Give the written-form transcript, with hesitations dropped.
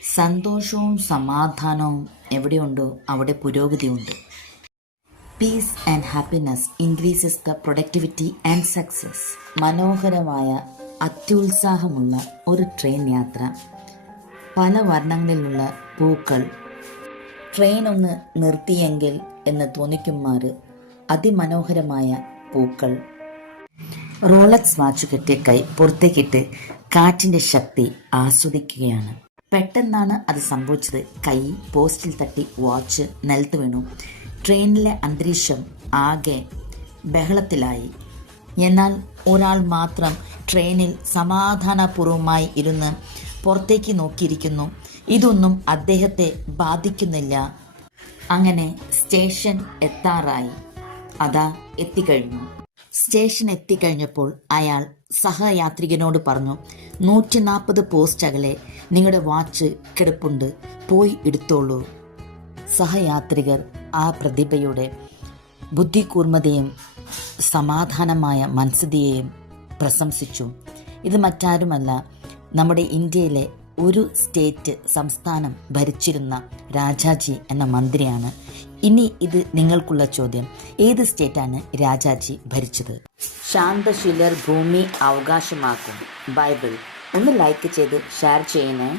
സന്തോഷവും സമാധാനവും എവിടെയുണ്ടോ അവിടെ പുരോഗതിയുണ്ട്. Peace and happiness increases the productivity and success. മനോഹരമായ അത്യുത്സാഹമുള്ള ഒരു ട്രെയിൻ യാത്ര, പല വർണ്ണങ്ങളിലുള്ള പൂക്കൾ, ട്രെയിൻ ഒന്ന് നിർത്തിയെങ്കിൽ എന്ന് തോന്നിക്കുമാറ് അതിമനോഹരമായ പൂക്കൾ. റോളക്സ് വാച്ച് കെട്ടിയ കൈ പുറത്തേക്കിട്ട് കാറ്റിൻ്റെ ശക്തി ആസ്വദിക്കുകയാണ്. പെട്ടെന്നാണ് അത് സംഭവിച്ചത്. കൈ പോസ്റ്റിൽ തട്ടി വാച്ച് നിലത്ത് വീണു. ട്രെയിനിലെ അന്തരീക്ഷം ആകെ ബഹളത്തിലായി. എന്നാൽ ഒരാൾ മാത്രം ട്രെയിനിൽ സമാധാനപൂർവമായി ഇരുന്ന് പുറത്തേക്ക് നോക്കിയിരിക്കുന്നു. ഇതൊന്നും അദ്ദേഹത്തെ ബാധിക്കുന്നില്ല. അങ്ങനെ സ്റ്റേഷൻ എത്താറായി. അതാ എത്തിക്കഴിഞ്ഞു. സ്റ്റേഷൻ എത്തിക്കഴിഞ്ഞപ്പോൾ അയാൾ സഹയാത്രികനോട് പറഞ്ഞു, 140 പോസ്റ്റ് അകലെ നിങ്ങളുടെ വാച്ച് കിടപ്പുണ്ട്, പോയി എടുത്തോളൂ. സഹയാത്രികർ ആ പ്രതിഭയുടെ ബുദ്ധികൂർമ്മതയും സമാധാനമായ മനസ്സതിയെയും പ്രശംസിച്ചു. ഇത് മറ്റാരുമല്ല, നമ്മുടെ ഇന്ത്യയിലെ ഒരു സംസ്ഥാനം ഭരിച്ചിരുന്ന രാജാജി എന്ന മന്ത്രിയാണ്. ഇനി ഇത് നിങ്ങൾക്കുള്ള ചോദ്യം, ഏത് സ്റ്റേറ്റാണ് രാജാജി ഭരിച്ചത്? ശാന്തശീലർ ഭൂമി അവകാശമാക്കും. ബൈബിൾ ഒന്ന് ലൈക്ക് ചെയ്ത് ഷെയർ ചെയ്യണേ.